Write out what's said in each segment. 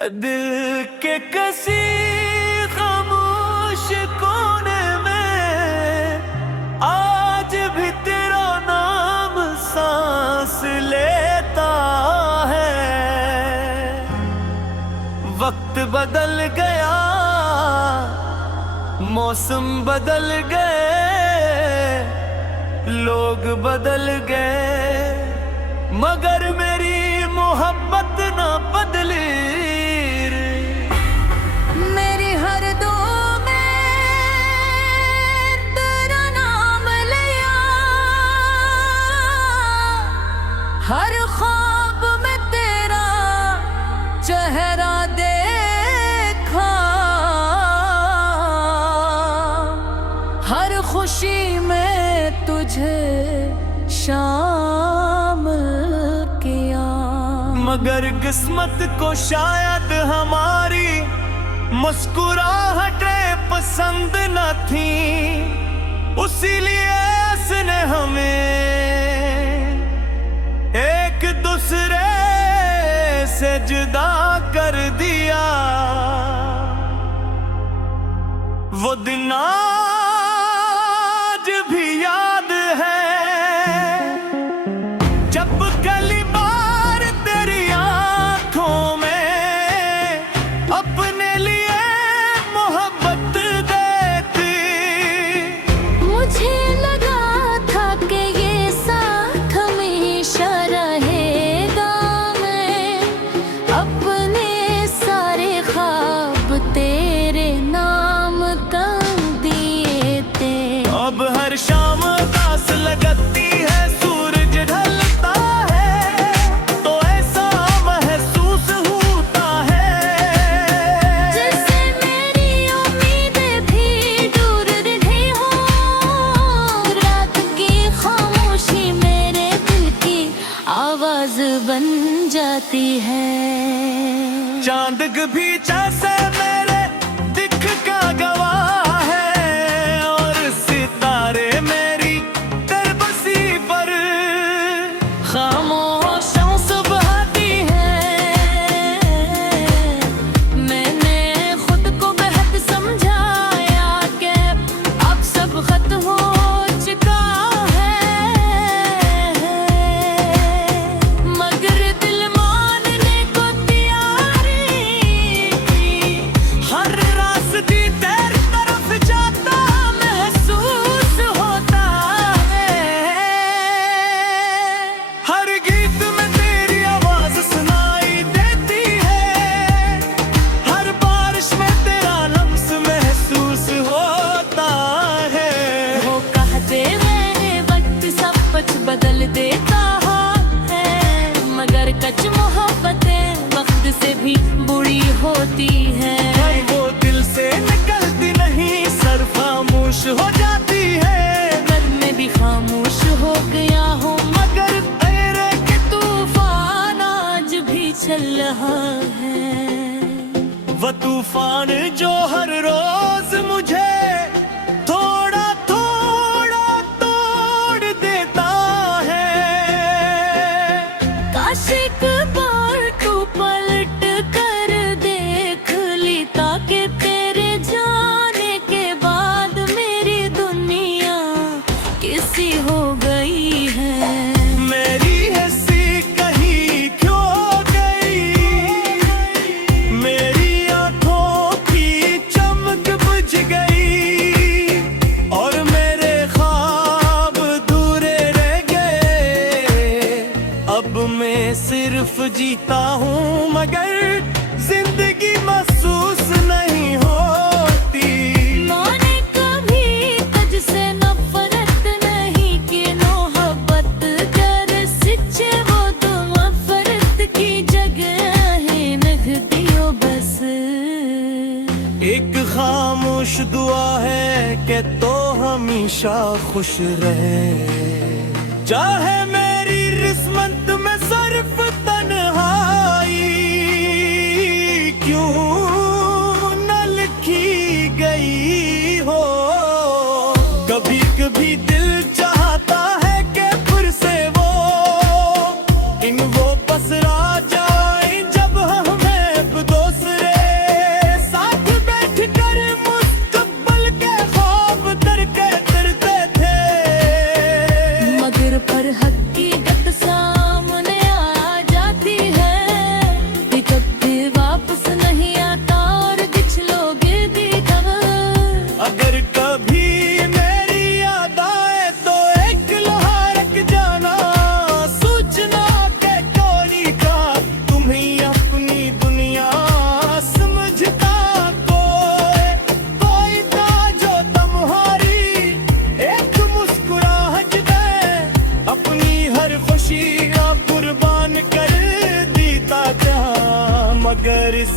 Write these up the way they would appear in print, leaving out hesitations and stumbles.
दिल के किसी खामोश कोने में आज भी तेरा नाम सांस लेता है। वक्त बदल गया, मौसम बदल गए, लोग बदल गए, मगर मेरी मोहब्बत ना बदली। मेरी हर दो में तेरा नाम लिया, हर ख्वाब में तेरा चेहरा देखा, हर खुशी में तुझे शामिल किया। मगर किस्मत को शायद हमारी मुस्कुराहटें पसंद न थी, उसीलिए उसने हमें एक दूसरे से जुदा कर दिया। वो दिन आज भी याद है, जब पहली बार तेरी आंखों में अपने लिए मोहब्बत देती। मुझे लगा था कि ये साथ हमेशा रहेगा, मैं अपने सारे ख्वाब तेरे नाम कर दिए थे। अब हर शाम दास लगती है, सूरज ढलता है तो ऐसा महसूस होता है जैसे मेरी उम्मीदें भी दूर रही हो। रात की खामोशी मेरे दिल की आवाज बन जाती है। चांद भी जैसे मेरे दिख का गवाह है, और सितारे मेरी तरबसी पर खामोशों सुबहती है। मैंने खुद को बेहद समझाया कि अब सब खत्म हो चुका है, मगर दिल मानने को तैयारी थी। हर रास्ते तेरी तरफ जाता महसूस होता है। हर गीत में तेरी आवाज सुनाई देती है, हर बारिश में तेरा लम्स महसूस होता है। वो कहते हैं वक्त सब कुछ बदल देता है, मगर कुछ मोहब्बतें वक्त से भी बुरी होती है। वो दिल से निकलती नहीं, सर खामोश हो जाती है। मैं में भी खामोश हो गया हूँ, मगर तेरे कि तूफान आज भी चल रहा है। वो तूफान जो हर रोज मुझे थोड़ा थोड़ा तोड़ देता है। काश एक बार तू पलट कर देख ली, ताकि तेरे जाने के बाद मेरी दुनिया किसी हो गई है। मेरी हंसी कहीं खो गई, मेरी आंखों की चमक बुझ गई, और मेरे ख्वाब अधूरे रह गए। अब मैं सिर्फ जीता हूँ, मगर जिंदगी महसूस नहीं होती। मैंने कभी तुझसे नफरत नहीं की, मोहब्बत कर सच्चे वो तो नफरत की जगह है रख दियो बस। एक खामोश दुआ है कि तो हमेशा खुश रहे, चाहे मेरी किस्मत में सिर्फ तन्हाई क्यों न लिखी गई हो। कभी कभी दिल चाहता है कि फिर से वो इन वो पसरा जाए, जब हमें दोस्त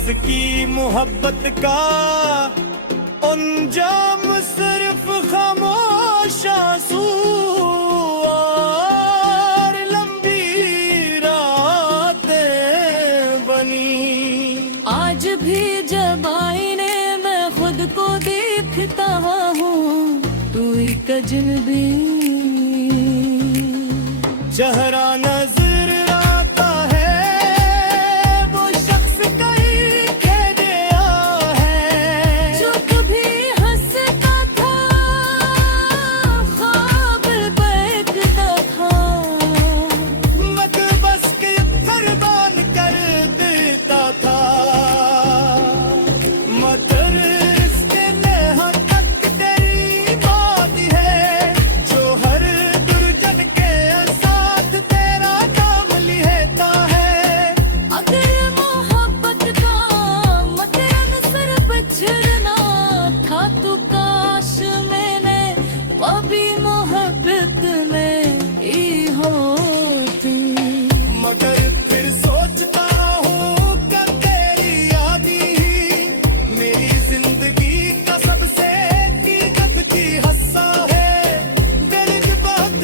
इसकी मोहब्बत का अंजाम सिर्फ खामोश आंसू और लंबी रातें बनी। आज भी जब आईने मैं खुद को देखता हूँ, तू एक अजनबी। चेहरा नजर आता है वो शख्स कहीं के गया है, जो कभी हंसता था, ख्वाब बहकता था। मत बस के कुर्बान कर देता था। मगर रिश्ते में हर तक तेरी बात है, जो हर दुर्जन के साथ तेरा नाम लेता है। अगर मोहब्बत का मतलब सिर्फ बिछड़ना था, तो काश मैंने कभी मोहब्बत में ही होती। मगर फिर सोचता हूँ कि तेरी याद ही मेरी जिंदगी का सबसे कीमत की हिस्सा है। मेरे जबात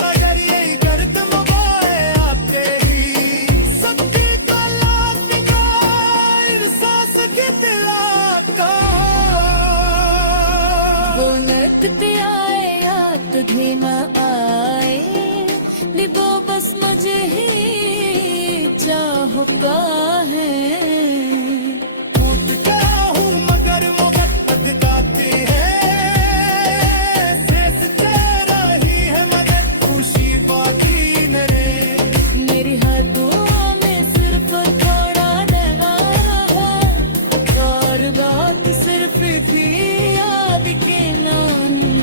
नजर ये गर्द मवाए आते ही, सबकी गलात का एहसास की दिला का। वो नकते आए याद भी न आए, लिबो बस मुझे ही चाहता है। टूट गया हूँ मगर मोहब्बत गाती है, शेष तेरा ही है मगर खुशी बाकी न रे। मेरी हाथों में सिर्फ थोड़ा नगारा है, और बात सिर्फ थी याद के नानी।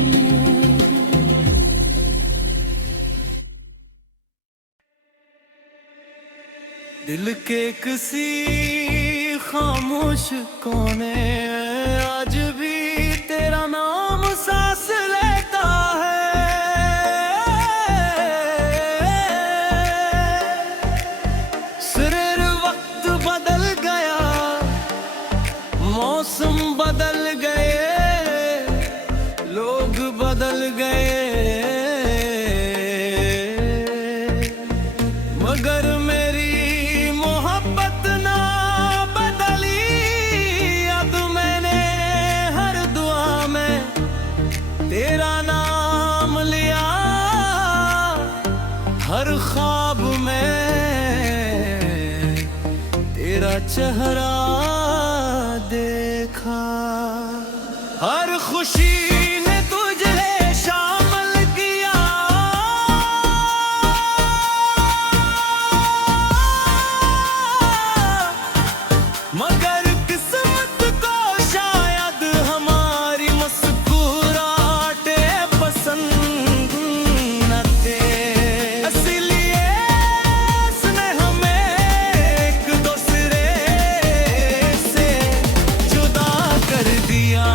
दिल के किसी खामोश कोने आज भी तेरा नाम सांस लेता है। सिर्फ वक्त बदल गया, मौसम बदल गए, लोग बदल गए, मगर मेरी मोहब्बत ना बदली। अब मैंने हर दुआ में तेरा नाम लिया, हर ख्वाब में तेरा चेहरा देखा। हर खुशी ने तुझे शामिल किया, मगर किस्मत को शायद हमारी मुस्कुराहटे पसंद न थे। इसलिए उसने हमें एक दूसरे से जुदा कर दिया।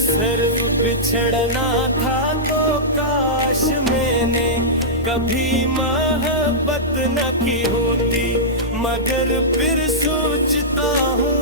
सिर्फ बिछड़ना था तो काश मैंने कभी मोहब्बत न की होती, मगर फिर सोचता हूँ